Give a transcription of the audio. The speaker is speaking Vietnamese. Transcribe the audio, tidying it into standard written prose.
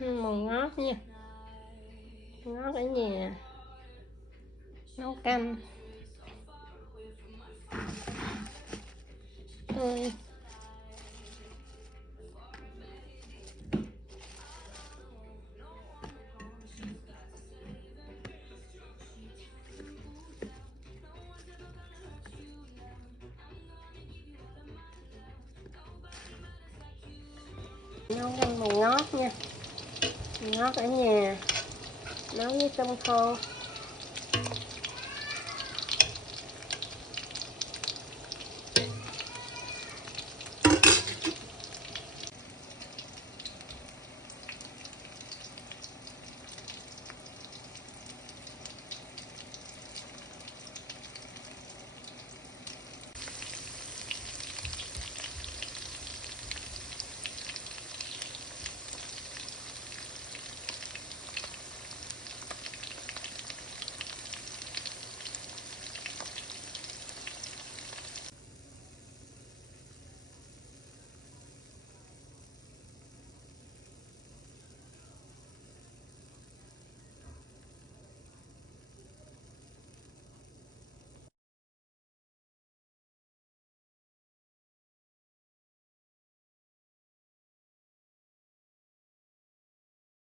Màu ngót nha, ngót ở nhà nấu canh tươi. Nấu canh màu ngót nha, ngót ở nhà nấu với tôm khô.